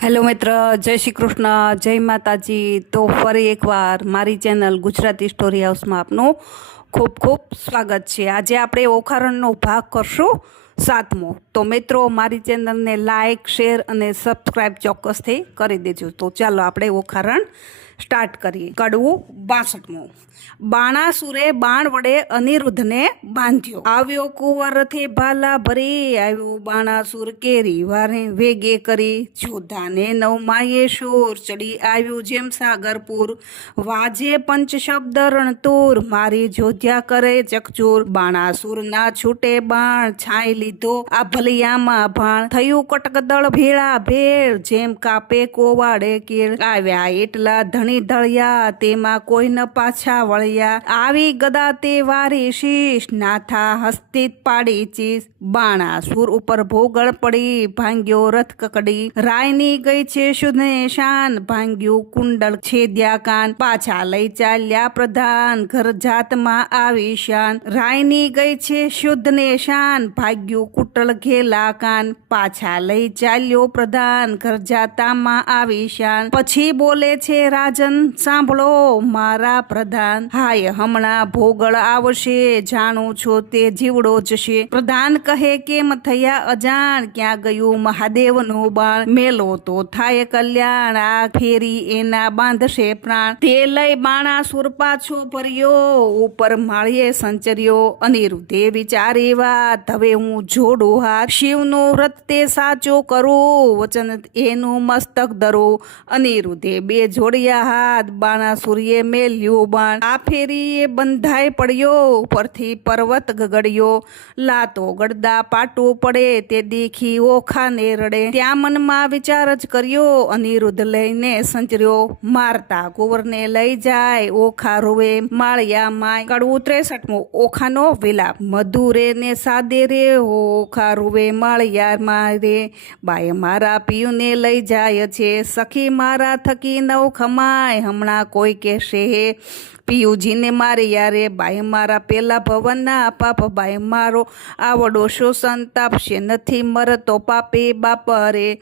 Hello મિત્ર, જય શ્રી કૃષ્ણ, જય માતાજી. તો ફરી એકવાર મારી ચેનલ ગુજરાતી સ્ટોરી હાઉસમાં આપનું ખૂબ ખૂબ સ્વાગત છે. આજે આપણે ઓખારણનો ભાગ કરશું 7મો. તો મિત્રો, મારી ચેનલને લાઇક, શેર અને સબસ્ક્રાઈબ ચોક્કસથી કરી દેજો. તો ચાલો આપણે ઓખારણ સ્ટાર્ટ કરીએ. કડવું 62. બાણાસુરે બાણ વડે અનિરુદ્ધને બાંધ્યો. આવ્યો કુંવરથી ભાલા ભરી, આવ્યો બાણાસુર કેરી વારે વેગે કરી. જોધાને નવમાયે શૂર, ચડી આવ્યું જેમ સાગરપુર. વાજે પંચ શબ્દ રણતુર, મારી જોધ્યા કરે ચકચૂર. બાણાસુર ના છૂટે બાણ, છાંય લીધો આ ભલિયામાં ભાણ. થયું કટકદળ ભેળા ભેળ, જેમ કાપે કોવાડે કેળ. આવ્યા એટલા ધણી ઢળ્યા, તેમાં કોઈ ન પાછા વળ્યા. આવી ગદા તે વારી શીશ, નાથા હસ્તિત પાડી ચીસ. બાણાસુર ઉપર ભોગળ પડી, ભાંગ્યો રથ કકડી. રાયની ગઈ છે શુદ્ધ શાન, ભાંગ્યું કુંડળ છેદ્યા કાન. પાછા લઈ ચાલ્યા પ્રધાન, ઘર જાતમાં આવી શાન. રાયની ગઈ છે શુદ્ધ ને શાન, ભાગ્યું કુટળ ઘેલા કાન. પાછા લઈ ચાલ્યો પ્રધાન, ઘર જાતામાં આવી શાન. પછી બોલે છે રાજન, સાંભળો મારા પ્રધાન. હાય હમણાં ભોગળ આવશે, જાણું છો તે જીવડો જશે. પ્રધાન કહે કેમ થયા અજાણ, ક્યાં ગયું મહાદેવનું બાણ. મેલો તો થાય કલ્યાણ, આ ફેરી એના બાંધશે પ્રાણ. તે લઈ બાણાસુર પાછો ભર્યો, ઉપર માળીએ સંચર્યો. અનિરુદ્ધે વિચારી વાત, હવે હું જોડું હાથ. શિવનું વ્રત તે સાચો કરું, વચન એનું મસ્તક ધરું. અનિરુદ્ધે બે જોડ્યા હાથ, બાણાસુરીએ મેલ્યું બાણ. આ ફેરી એ બંધાઈ પડ્યો, ઉપરથી પર્વત ગગડ્યો. લાતો ગડદા પાટું પડે, તે દેખી ઓખાને રડે. ત્યાં મનમાં વિચાર જ કર્યો, અનિરુદ્ધ લઈને સંચર્યો. મારતા કુંવરને લઈ જાય, ઓખા રોવે માળિયા માય. કડવું 63. ઓખાનો વિલાપ. મધુરે ને સાદે રે, ઓખા રોવે માળિયા માય રે. બાય મારા પિયુને લઈ જાય છે, સખી મારા થકી નવ ખમાય. હમણાં કોઈ કહેશે પિયુજીને મારે યારે, બાય મારા પેલા ભવનના પાપ. બાય મારો આવડો શો સંતાપ છે, નથી મરતો પાપે બાપ રે.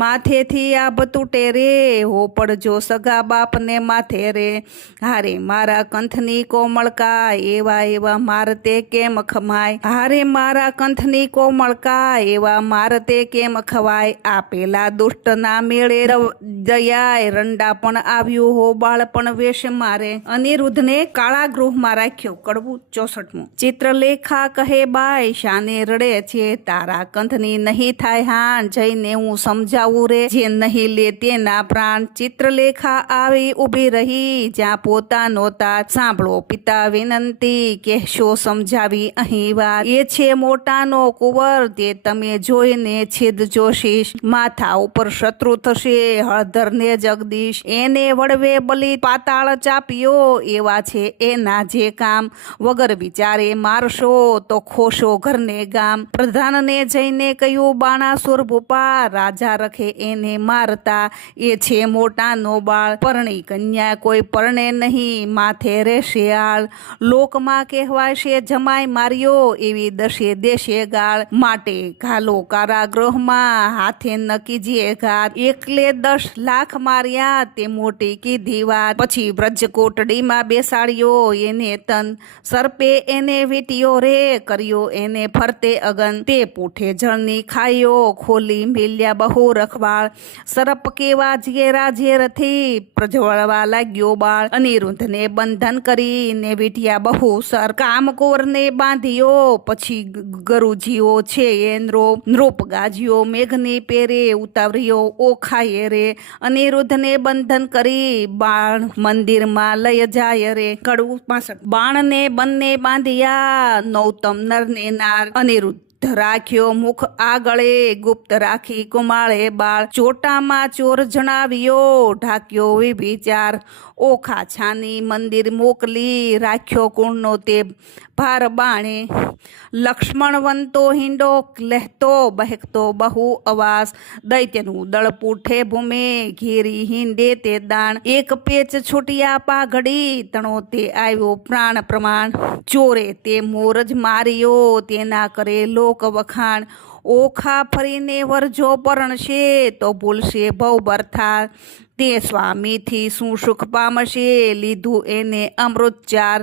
માથેથી આબ તૂટે રે, હો પડજો સગા બાપને માથે રે. હારે મારા કંથની કોમળકા, એવા એવા મારતે કેમ ખમાય. હારે મારા કંથની કોમળકા, એવા મારતે કેમ ખવાય. આ પેલા દુષ્ટ ના મેળે દયાય, રંડા પણ આવ્યું હો બાળપણ વેશ મારે. અનિરુદ્ધને કાળા ગૃહમાં રાખ્યો. કડવું 64. ચિત્રલેખા કહે બાય, શાને રડે છે, તારા કંથની નહીં થાય હાન. જઈને હું સમજા રે, જે નહીં લે તેના પ્રાણ. ચિત્રલેખા આવી ઊભી રહી, જ્યાં પોતાનો તાત. સાંભળો પિતા વિનંતી, કહેશો સમજાવી અહીં વાત. એ છે મોટાનો કુંવર, તે તમે જોઈને છેદજો શીશ. માથા ઉપર શત્રુ થશે, હળધરને જગદીશ. એને વડવે બલી પાતાળ ચાપ્યો, એવા છે એના જે કામ. વગર વિચારે મારશો, તો ખોશો ઘરને ગામ. પ્રધાનને જઈને કહ્યું, બાણાસુર ભૂપા, રાજા રખે એને મારતા. એ છે મોટાનો બાળ, પરણી કન્યા કોઈ પરણે નહીં, માથે રહેશે આળ. લોકમાં કહેવાશે જમાય માર્યો, એવી દશે દેશે ગાળ. માટે ઘાલો કારાગૃહમાં, હાથે ન કીજીએ ઘાત. એકલે 10 લાખ માર્યા, તે મોટી કીધી વાત. પછી વ્રજ કોટડીમાં બેસાડ્યો એને તન, સર્પે એને વીટ્યો રે, કર્યો એને ફરતે અગન. તે પૂઠે જળની ખાયો, ખોલી મિલ્યા બહુ રખવાળ. સરપ કેવા ઝેરા ઝેરથી, પ્રજ્વળવા લાગ્યો બાળ. અનિરુદ્ધને બંધન કરીને વીટ્યા બહુ સર. કામકોરને બાંધ્યો, પછી ગરુજીઓ છે એ નૃપ ગાજ્યો. મેઘની પેરે ઉતાર્યો ઓખાએ રે. અનિરુદ્ધને બંધન કરી, બાણ મંદિરમાં લઈ જાય રે. કડવું 65. બાણને બંને બાંધ્યા, નૌતમ નરને નાર. અનિરુદ્ધ રાખ્યો મુખ આગળે, ગુપ્ત રાખી કુમાળે બાળ. ચોટામાં ચોર જણાવ્યો, ઢાક્યો વિચાર. ઓખા છાની મંદિર મોકલી, રાખ્યો કુળનો તે ભાર બાણે. લક્ષ્મણવંતો હિંડો લહેતો બહેકતો બહુ અવાસ. દૈત્યનું દળ પૂઠે ભૂમે, ઘેરી હિંડે તે દાણ. એક પેચ છૂટિયા પાઘડી, તણો તે આવ્યો પ્રાણ પ્રમાણ. ચોરે તે મોર જ માર્યો, તેના કરે લોક વખાણ. ઓખા ફરીને વરજો પરણશે તો ભૂલશે ભવ બરથા તે સ્વામીથી શું સુખ પામશે લીધું એને અમૃતચાર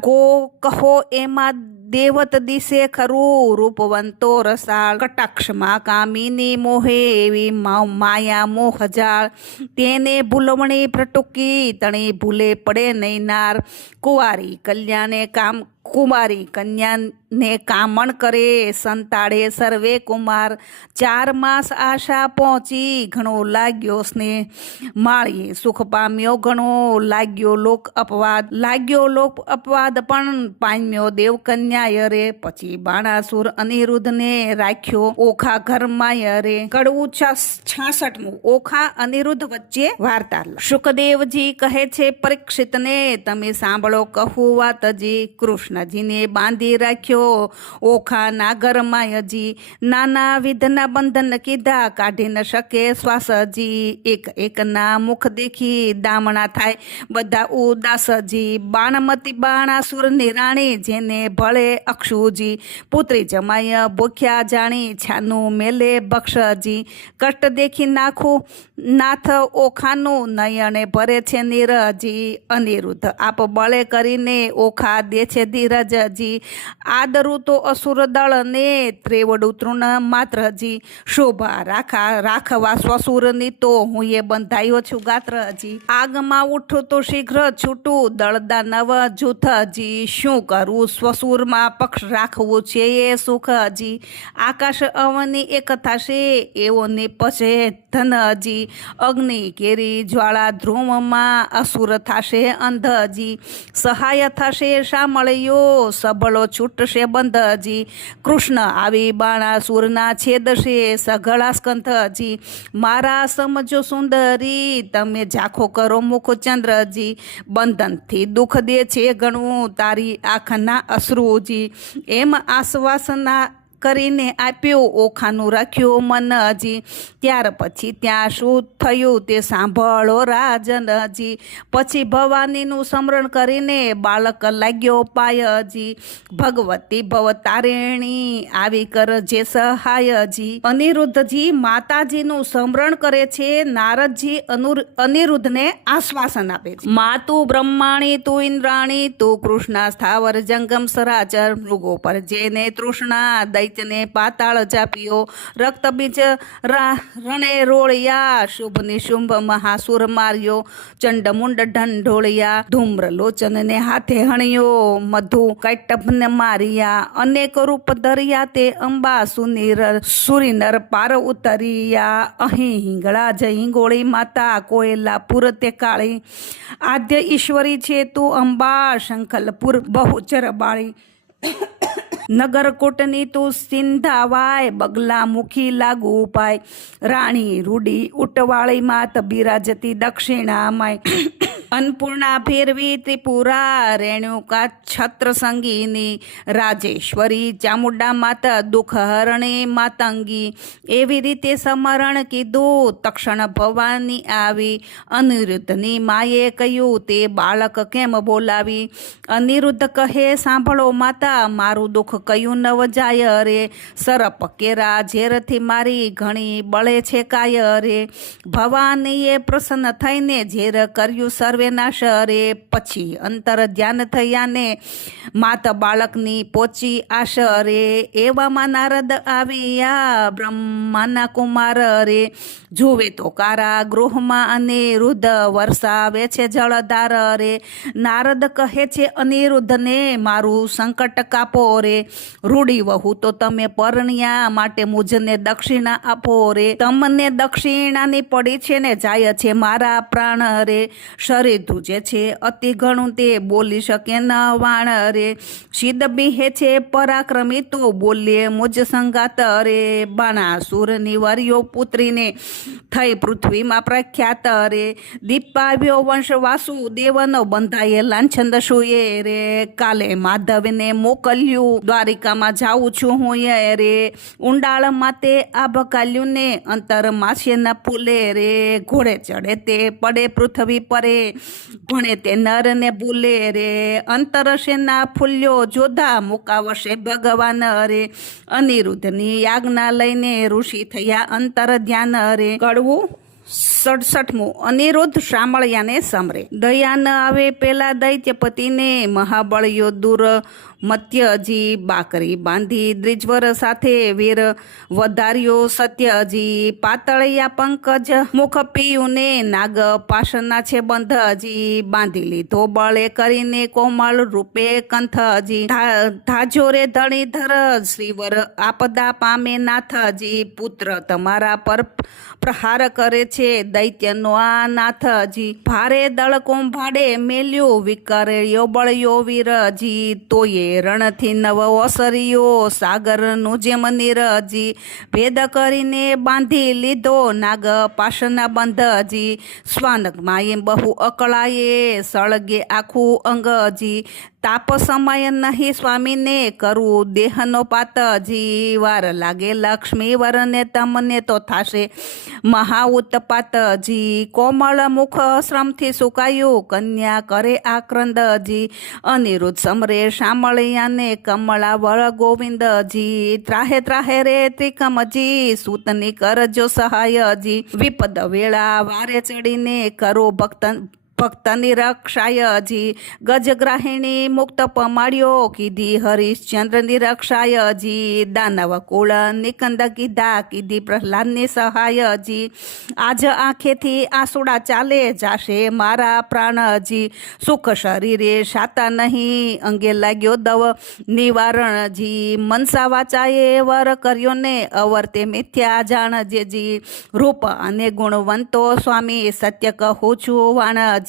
કહો એમાં દેવત દિશે ખરું રૂપવંતો રસાળ કટાક્ષમાં કામિની મોહે એવી માયા મોહ જાળ તેને ભૂલવણી પ્રટુકી તણી ભૂલે પડે નૈનાર કુંવારી કન્યાને કામણ કરે સંતાડે સર્વે કુમાર 4 માસ આશા પહોંચી ઘણો લાગ્યો સ્નેહ માળીએ સુખ પામ્યો ઘણો લાગ્યો લોક અપવાદ પણ પામ્યો દેવ કન્યા રે પછી બાણાસુર અનિરુદ્ધને રાખ્યો ઓખા ઘરમાં રે કડવું 66મું ઓખા અનિરુદ્ધ વચ્ચે વાર્તા શુકદેવજી કહે છે પરીક્ષિતને તમે સાંભળો કહું વાતજી કૃષ્ણજીને બાંધી રાખ્યો ઓખાના ઘરમાં હજી નાના વિધના બંધન કીધા કાઢી ન શકે શ્વાસજી એકના મુખ દેખી દામણા થાય બધા ઉદાસજી બાણમતી બાણાસુરની રાણી જેને ભળે અક્ષુજી પુત્રી જમાય ભૂખ્યા જાણી છાનું મેલે બક્ષજી કષ્ટ દેખી નાથ ઓખાનું નયને ભરે છે નીરજી અનિરુદ્ધ આપ બળે કરીને ઓખા દે છે ધીરજજી આદરું તો અસુર દળને ત્રેવડું તૃણ માત્રજી શોભા રાખવા સ્વસુરની તો હું એ બંધાયો છું ગાત્રજી આગમાં ઉઠું તો શીઘ્ર છૂટું દળદા નવ જૂથજી શું કરું સ્વસુરમાં પક્ષ રાખવું છે એ સુખજી આકાશ અવની એક થશે એવો નિપશે ધનજી અગ્નિ કેરી જ્વાળા ધ્રુવમાં અસુર થશે અંધજી સહાય થશે સામળ્યો સબળો છૂટશે બંધજી કૃષ્ણ આવી બાણાસુરના છેદશે સઘળા સ્કંધજી મારા સમજો સુંદરી તમે ઝાખો કરો મુખચંદ્રજી બંધનથી દુઃખ દે છે ઘણું તારી આંખના અશ્રુજી એમ આશ્વાસના કરીને આપ્યું ઓખાનું રાખ્યું મનજી ત્યાર પછી ત્યાં શું થયું તે સાંભળો રાજનજી પછી ભવાનીનું સ્મરણ કરીને બાળક લાગ્યો પાયજી ભગવતી ભવતારિણી આવી કર જે સહાયજી અનિરુદ્ધજી માતાજીનું સ્મરણ કરે છે નારદજી અનિરુદ્ધને આશ્વાસન આપે છે મા તું બ્રહ્માણી તું ઇન્દ્રાણી તું કૃષ્ણા સ્થાવર જંગમ સરાચર મૃગો પર જેને તૃષ્ણા ને પાતાળ જાપ્યો રક્તબીજ રણે રોળિયા શુભ નિશુંભ મહાસુર માર્યો ચંડમુંડ ઢંઢોળિયા ધૂમ્ર લોચનને હાથે હણ્યો મધુ કૈટભને માર્યા અનેક રૂપ ધર્યા તે અંબા સુરીનર પાર ઉતર્યા અહીં હિંગળા જય હિંગોળી માતા કોયલા પુર તે કાળી આદ્ય ઈશ્વરી છે તું અંબા શંખલપુર બહુચર બાળી નગરકોટની તું સિંધાવાય બગલા મુખી લાગુ ઉપાય રાણી રૂડી ઉટવાળી માત બિરાજતી દક્ષિણામાય અન્નપૂર્ણા ભેરવી ત્રિપુરા રેણુકા છત્ર સંગીની રાજેશ્વરી ચામુંડા માતા દુઃખ હરણી માતંગી એવી રીતે સમરણ કીધું તક્ષણ ભવાની આવી અનિરુદ્ધની માએ કહ્યું તે બાળક કેમ બોલાવી અનિરુદ્ધ કહે સાંભળો માતા મારું દુઃખ કયું નવ જાય રે સરપ કેરા ઝેરથી મારી ઘણી બળે છે કાય રે ભવાનીએ પ્રસન્ન થઈને ઝેર કર્યું સર્વે નાશ રે પછી અંતર ધ્યાન થયાને માત બાળકની પોચી આશ રે એવામાં નારદ આવ્યા બ્રહ્માના કુમાર રે જોવે તો કારા ગૃહમાં અનિરુદ્ધ વરસાવે છે જળધાર રે નારદ કહે છે અનિરુદ્ધને મારું સંકટ કાપો રે રૂડી વહુ તો તમે પરણ્યા માટે મુજને દક્ષિણા આપો રે તમને દક્ષિણાની પડી છે ને જાય છે મારા પ્રાણ રે શરીર ધ્રુજે છે અતિ ઘણું તે બોલી શકે ન વાણ રે સિદ્ધ બીહે છે પરાક્રમી તો બોલીએ મુજ સંગાત રે બાણાસુર નિવાર્યો પુત્રીને થઈ પૃથ્વીમાં પ્રખ્યાત રે દીપાવ્યો વંશ વાસુદેવનો બંધાયે લાંછંદ સુએ રે કાલે માધવને મોકલ્યું દ્વારિકામાં જાઉં છું હું રે ઉંડાળ માતે આભકાલ્યું ને અંતર માસે ન ફૂલે રે ઘોડે ચડે તે પડે પૃથ્વી પરે ભણે તે નર ને ભૂલે રે, અંતરસેના ફૂલ્યો જોધા મુકાવશે ભગવાન રે, અનિરુદ્ધની આજ્ઞા લઈને ઋષિ થયા અંતર ધ્યાન રે. કડવું 67. અનિરુદ્ધ શામળિયાને સમરે. દયા ન આવે પેલા દૈત્યપતિને, મહાબળિયો દૂર મત્યજી, બાકરી બાંધી દ્રિજવર સાથે વીર વધાર્યો સત્યજી, પાતળિયા પંકજ મુખ પીયુને, નાગ પાશના છે બંધજી, બાંધી લીધો બળે કરીને કોમળ રૂપે કંથજી, ધાજો રે ધણીધર શ્રીવર આપદા પામે નાથજી, પુત્ર તમારા પર પ્રહાર કરે છે દૈત્યનો આ નાથજી, ભારે દળ કોંભાડે મેલ્યો વિકર્યો બળ્યો વીરજી, તોયે રણથી નવ ઓસરીયો સાગરનું જેમ નીરજી, ભેદ કરીને બાંધી લીધો નાગ પાશના બંધજી, શ્વાનકમાં એમ બહુ અકળાયે સળગે આખું અંગજી, તાપ સમય નહીં સ્વામીને કરવું દેહનો પાતજી, વાર લાગે લક્ષ્મી વરને તમને તો થાશે મહા ઉત્પાતજી, કોમળ મુખ શ્રમથી સુકાયું કન્યા કરે આક્રંદજી, અનિરુદ્ધ સમરે શામળિયાને કમળા વળ ગોવિંદજી, ત્રાહે ત્રાહે રે ત્રિકમજી, સૂતની કરજો સહાયજી, વિપદ વેળા વારે ચડીને કરો ભક્તની રક્ષાયજી, ગજગ્રાહિણી મુક્ત પમાડ્યો કીધી હરિશ્ચંદ્રની રક્ષાયજી, દાનવ કુળ નિકંદ કીધી પ્રહલાદની સહાયજી, આજ આંખેથી આંસુડા ચાલે જાશે મારા પ્રાણજી, સુખ શરીરે શાતા નહીં અંગે લાગ્યો દવ નિવારણજી, મનસા વાચાએ વર કર્યો ને અવર્તે મિથ્યા જાણજેજી, રૂપ અને ગુણવંતો સ્વામી સત્ય કહું છું વાણજી,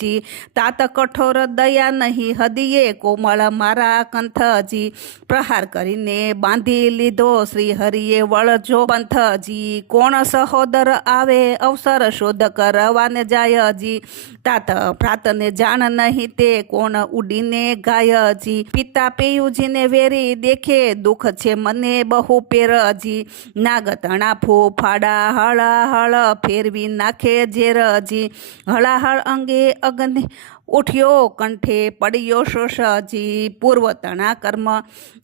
તાત કઠોર દયા નહીં હદીએ કોમળ મારા કંથજી, પ્રહાર કરીને બાંધી લીધો શ્રી હરિએ વળજો પંથજી, કોણ સહોદર આવે અવસર શોધ કરવાને જાયજી, તાત ભ્રાતને જાણ નહીં તે કોણ ઉડીને ગાયજી, પિતા પિયુજીને વેરી દેખે દુઃખ છે મને બહુ પેરજી, નાગતણા ફૂફાડા હળાહળ ફેરવી નાખે ઝેરજી, હળાહળ અંગે અગ્નિ ઉઠ્યો કંઠે પડ્યો શોષજી, પૂર્વતણા કર્મ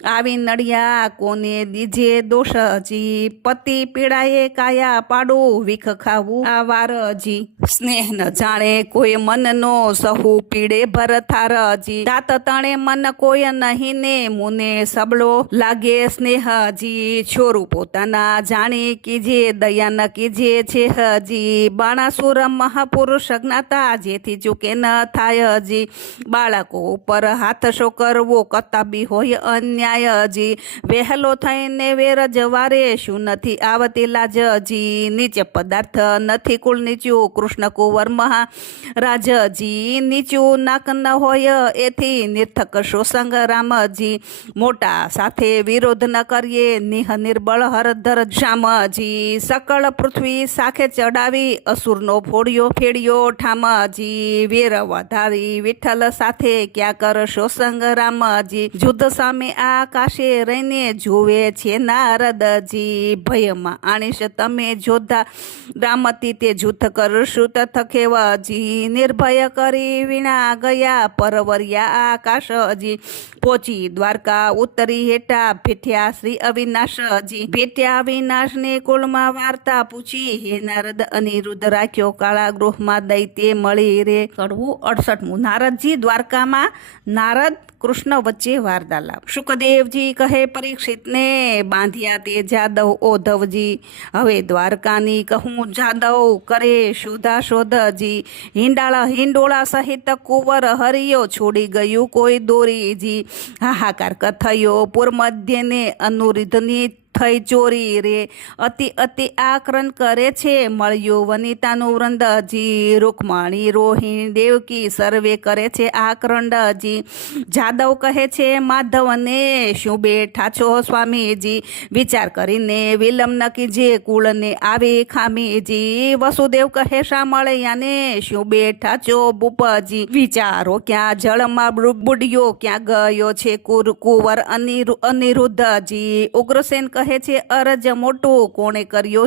આવી નડિયા કોને દીજે દોષજી, પતિ પીડાએ કાયા પાડું વિખ ખાવું આ વારજી, સ્નેહ ન જાણે કોઈ મનનો સહુ પીડે ભરથારજી, તાત તણે મન કોઈ નહીં ને મુને સબળો લાગે સ્નેહજી, છોરું પોતાના જાણી કીજે દયા ન કીજે છે હજી, બાણાસુર મહાપુરુષ જ્ઞાતા જેથી ચૂકે ન થાય જી, બાળકો ઉપર હાથ શો કરવો કતાબી હોય અન્યાયજી, વહેલો થઈને વેર જવારે શું નથી આવતી લાજજી, નીચે પદાર્થ નથી કુળ નીચું કૃષ્ણ કુંવર મહારાજજી, નીચું નાક ન હોય એથી નિર્થક શો સંગ્રામજી, મોટા સાથે વિરોધ ન કરીએ નિહ નિર્બળ હરધર શ્યામજી, સકળ પૃથ્વી સાખે ચડાવી અસુરનો ફેડ્યો ઠામજી, વેર વધારે વિઠ્ઠલ સાથે ક્યાં કરશો સંગ્રામજી, જુદ્ધ સામે આકાશે રહીને જુએ છે નારદજી, ભયમાં આણીશ તમે જોધા રામતી તે જૂથ કરશું તથખેવજી, નિર્ભય કરી વીણા ગયા પરવર્યા આકાશજી, પહોંચી દ્વારકા ઉતરી હેઠા ભેટ્યા શ્રી અવિનાશજી, ભેટ્યા અવિનાશને કુળમાં વાર્તા પૂછી હે નારદ અનિરુદ્ધ રાખ્યો કાળા ગૃહમાં દૈત્ય મળી રે. કડવું 68. નારદજી દ્વારકામાં નારદ કૃષ્ણ વચ્ચે વાર્તાલાપ. શુકદેવજી કહે પરીક્ષિતને બાંધ્યા તે જાદવ ઓધવજી, હવે દ્વારકાની કહું જાદવ કરે શોધા શોધજી, હિંડોળા સહિત કુંવર હરિયો છોડી ગયું કોઈ દોરીજી, હાહાકાર થયો પૂર મધ્યને અનુરુદ્ધની થઈ ચોરી રે, અતિ આક્રન કરે છે મળ્યો વનિતાનું વૃંદજી, રૂકમણી રોહિણી દેવકી સર્વે કરે છે આક્રંડજી, જાદવ કહે છે માધવને શું બેઠા છો સ્વામીજી, વિચાર કરીને વિલંબ ન કીજે કુળને આવી ખામીજી, વસુદેવ કહે શામળિયાને શું બેઠા છો ભૂપજી, વિચારો ક્યાં જળમાં બુડ્યો ક્યાં ગયો છે કુંવર અનિરુદ્ધજી, ઉગ્રસેન કહે કહે છે અરજ મોટું કોણે કર્યો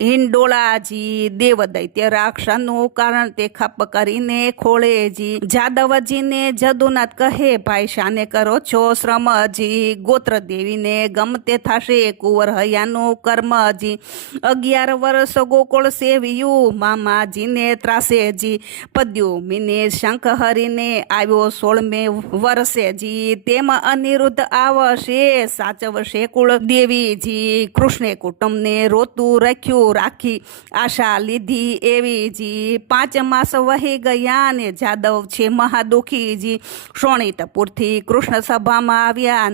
હિંડોળાજી દેવ દૈત્ય રાક્ષસનું કારણ તે ખપ કરીને ખોળેજી જાદવજીને જદુનાથ કહે ભાઈ શાને કરો છો શ્રમજી ગોત્ર દેવીને ગમતે થશે કુંવર હૈયાનું કર્મજી 11 વર્ષ ગોકુળ સેવ્યું મામાજીને ત્રાસેજી પદ્યું મીને શંખ હરીને આવ્યો 16મે વર્ષેજી તેમ અનિરુદ્ધ આવશે સાચવશે કુળ દેવીજી કૃષ્ણે કુટુંબને રોતું રાખ્યું રાખી આશા લીધી એવીજી 5 માસ વહી ગયા ને જાદવ છે મહાદુખીજી શોણિતપુરથી કૃષ્ણ સભામાં આવ્યા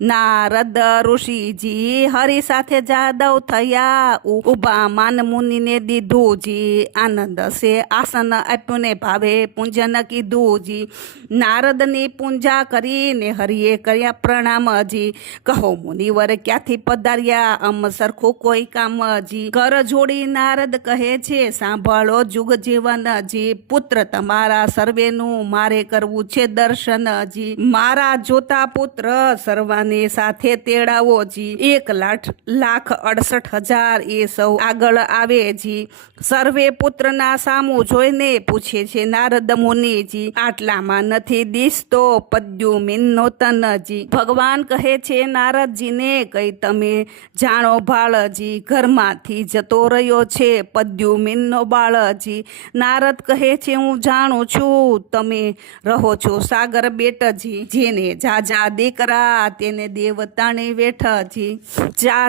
નારદ ઋષિજી હરિ સાથે જાદવ થયા ઉભા માન મુનિને દીધું જી આનંદ છે આસન આપ્યું ને ભાવે પૂજન કીધું જી નારદની પૂજા કરીને હરિએ કર્યા પ્રણામજી કહો મુનિવર ક્યાંથી પધાર્યા અમ સરખું કોઈ કામજી કર જોડી નારદ કહે છે સાંભળો જુગ જીવનજી પુત્ર તમારા સર્વેનું મારે કરવું છે દર્શનજી મારા જોતા પુત્ર સર્વાને સાથે તેડાવો જી 1,68,000 એ સૌ આગળ આવે જી સર્વે પુત્રના સામું જોઈને પૂછે છે નારદ મુનિજી આટલામાં નથી દિસતો પદ્યુમીનનો તનજી ભગવાન કહે છે નારદજીને કઈ તમે જાણો બાળજી ઘરમાંથી જતો રહ્યો છે પદ્યુમીનનો બાળજી નારદ કહે છે હું જાણું છું તમે રહો છો સાગર બેટજી જેને જાજા દીકરા તેને દેવતાને વેઠજી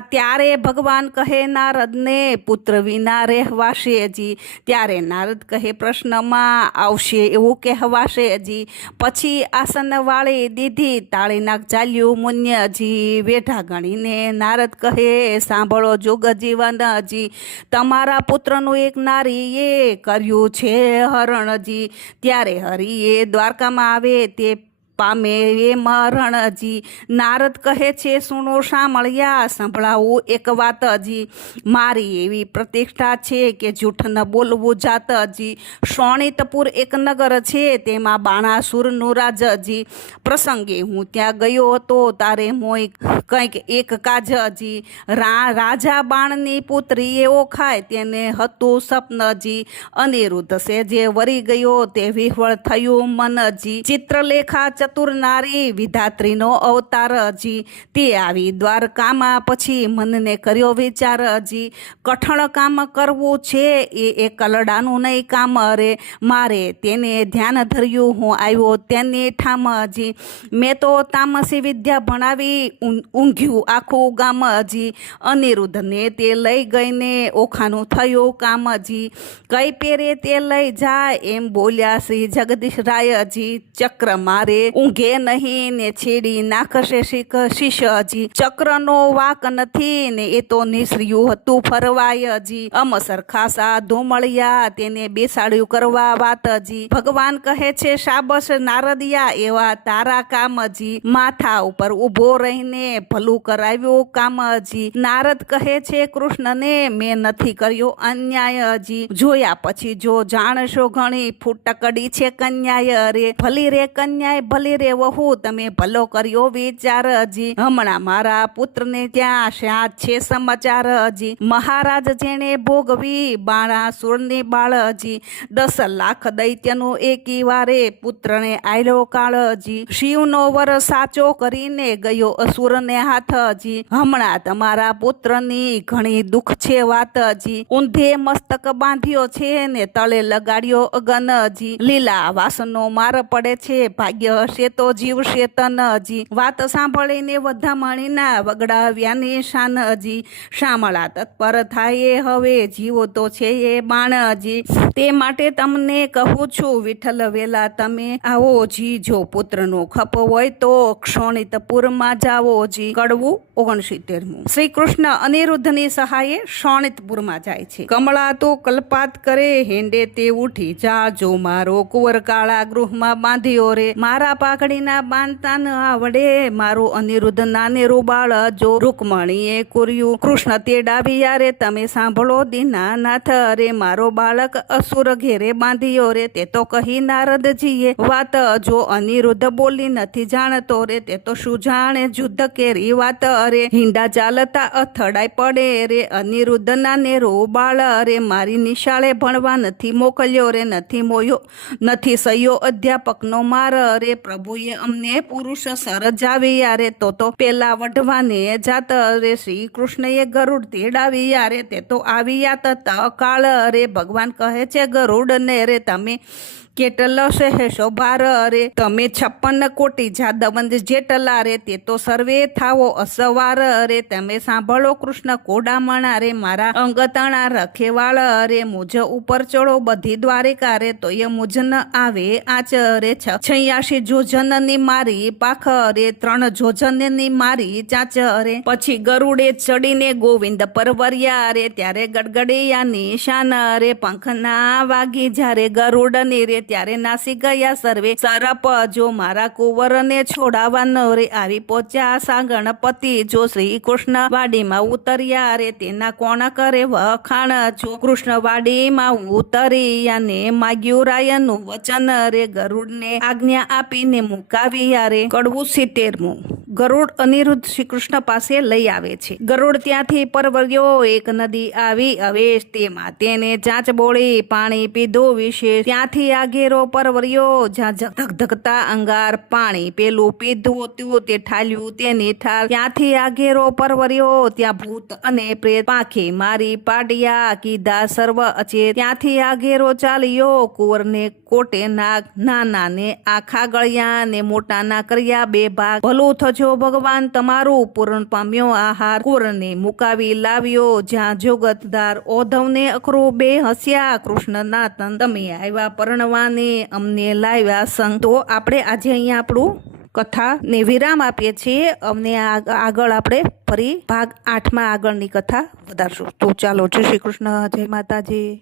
ત્યારે ભગવાન કહે નારદને પુત્ર વિના રહેવાશે જી ત્યારે નારદ કહે પ્રશ્નમાં આવશે એવું કહેવાશે જી પછી આસન વાળી દીધી તાળીનાક ચાલ્યું મુન્યજી વેઠા ગણીને નારદ કહે સાંભળો જોગ જીવનજી તમારા પુત્રનું એક નારીએ કર્યું છે હરણજી ત્યારે હરિએ દ્વારકામાં આવે તે પામે એ મરણજી નારદ કહે છે સુનો સાંભળ્યા સંભળાવું એક વાતજી મારી એવી પ્રતિષ્ઠા છે કે જૂઠ ન બોલવું જાતજી શોણિતપુર એક નગર છે તેમાં બાણાસુરનું રાજજી પ્રસંગે હું ત્યાં ગયો હતો તારે મોય કંઈક એક કાજજી રાજા બાણની પુત્રી એવો ખાય તેને હતું સપનજી અનિરુદ્ધ છે જે વરી ગયો તે વિહવળ થયું મનજી ચિત્રલેખા ચતુર નારી વિધાત્રીનો અવતારજી તે આવી દ્વારકામાં પછી મનને કર્યો વિચારજી કઠણ કામ કરવું છે એ કલડાનું નહીં કામ રે મારે તેને ધ્યાન ધર્યું હું આવ્યો તેની ઠામજી મેં તો તામસી વિદ્યા ભણાવી ઊંઘ્યું આખું ગામજી અનિરુદ્ધને તે લઈ ગઈને ઓખાનું થયું કામજી કઈ પેરે તે લઈ જાય એમ બોલ્યા શ્રી જગદીશ રાયજી ચક્ર મારે ઊંઘે નહીં ને છેડી નાખશે શિષ્યજી ચક્રનો વાક નથી ને એ તો નિસર્યું હતું ફરવાયજી અમસર ખાસા ધૂમળિયા તેને બેસાડ્યું કરવા વાતજી ભગવાન કહે છે શાબસ નારદિયા એવા તારા કામજી માથા ઉપર ઊભો રહીને ભલું કરાવ્યું કામજી નારદ કહે છે કૃષ્ણને મેં નથી કર્યો અન્યાયજી જોયા પછી જો જાણશો ઘણી ફૂટકડી છે કન્યાય રે ભલી રે કન્યાય ભલી રે વહુ તમે ભલો કર્યો વિચારજી હમણાં મારા પુત્રને ત્યાં શાત છે સમાચારજી મહારાજ જેણે ભોગવી બાણાસુરની બાળજી 10 લાખ દૈત્યનું એકી વારે પુત્રને આયલો કાળજી શિવનો વર સાચો કરીને ગયો અસુરને હાથજી હમણાં તમારા પુત્રની ઘણી દુઃખ છે વાતજી ઊંધે મસ્તક બાંધ્યો છે ને તળે લગાડ્યો અગનજી લીલા વાસનો માર પડે છે ભાગ્ય હશે તો જીવશે તનજી વાત સાંભળીને વધામણીના વગડાવ્યાની શાનજી શામળા તત્પર થાય હવે જીવો તો છે એ બાણજી તે માટે તમને કહું છું વિઠ્ઠલ વેલા તમે આવો જી જો પુત્રનો ખપ હોય તો શોણિતપુરમાં જાવો જી કડવું 69 શ્રી કૃષ્ણ અનિરુદ્ધની સહાયે શોણિતપુરમાં જાય છે કમળા તો કલ્પાત કરે હેંડે તે ઉઠી જા જો મારો કુંવર કાળા ગૃહમાં બાંધ્યો રે મારા પાઘડીના બાંધતા ન આવડે, મારું અનિરુદ્ધ નાનેરું બાળ જો રૂકમણીએ કર્યું. કૃષ્ણ તેડાવ્યા રે તમે સાંભળો દીનાનાથ રે, મારો બાળક અસુર ઘેરે બાંધ્યો રે, તે તો કહી નારદજીએ વાત. જો અનિરુદ્ધ બોલી નથી જાણતો રે, તે તો શું જાણે જુદ્ધ કેરી વાત રે. હિંડા ચાલતા અથડાઈ પડે રે, અનિરુદ્ધ નાનેરો બાળ રે, મારી નિશાળે ભણવા નથી મોકલ્યો રે, નથી સહ્યો અધ્યાપકનો માર રે. પ્રભુએ અમને પુરુષ સરજાવ્યા રે, તો પેલા વઢવાને જાત રે. શ્રી કૃષ્ણએ ગરુડ તેડાવ્યા રે, તે તો આવ્યા તત કાળ રે. ભગવાન કહે છે ગરુડને રે, તમે કેટલો સહેશો ભાર રે, તમે 56 કોટી જાદવંત જેટલા રે, તે તો સર્વે થાવો અસવાર રે. તમે સાંભળો કૃષ્ણ કોડામણા રે, મારા અંગતણા રખેવાળ રે. મુજ ઉપર ચડો બધી દ્વારિકા રે, તો એ મુજ ન આવે આચ રે. 86 જોજનની મારી પાખ રે, 3 જોજનની મારી ચાચ રે. પછી ગરુડે ચડીને ગોવિંદ પરવર્યા રે, ત્યારે ગડગડિયાની શાન રે. પંખના વાગી જ્યારે ગરુડની રે, ત્યારે નાસી ગયા સર્વે સરપ. જો મારા કુંવરને છોડાવવાનો રે, આવી પહોંચ્યા સાગણપતિ. જો શ્રી કૃષ્ણ વાડીમાં ઉતર્યા રે, તેના કોણ કરે વખાણ. જો કૃષ્ણ વાડીમાં ઉતર્યા ને માગ્યું રાયનું વચન રે, ગરુડને આજ્ઞા આપીને મુકાવ્યા રે. કડવું 70મું. ગરુડ અનિરુદ્ધ શ્રી કૃષ્ણ પાસે લઈ આવે છે. ગરુડ ત્યાંથી પરવર્યો, એક નદી આવી અવેશ, તેમાં તેને ચાંચ બોળી પાણી પીધું વિશેષ. ત્યાંથી આગેરો પરવર્યો, જ્યાં ધગધગતા અંગાર પાણી પેલું પીધું હતું તે ઠાલ્યું તેની ઠાલ. ત્યાંથી આગેરો પરવર્યો, ત્યાં ભૂત અને પ્રેત પાંખે મારી પાડ્યા, કીધા સર્વ અચેત. ત્યાંથી આગેરો ચાલ્યો, કુંવરને કોટે નાગ, નાનાને આખા ગળ્યા ને મોટાના કર્યા 2 ભાગ. ભલું થજો ભગવાન તમારું, પૂર્ણ પામ્યો આહાર. કુંવરને મુકાવી લાવ્યો, જ્યાં જોગતદાર ઓધવને અખરું 2 હસ્યા. કૃષ્ણના તન તમે આવ્યા પરણવાને, અમને લાવ્યા સંગ. તો આપણે આજે અહીંયા આપણું કથા ને વિરામ આપીએ છીએ. અમને આગળ આપણે ફરી ભાગ 8માં આગળની કથા વધારશું. તો ચાલો, જય શ્રી કૃષ્ણ, જય માતાજી.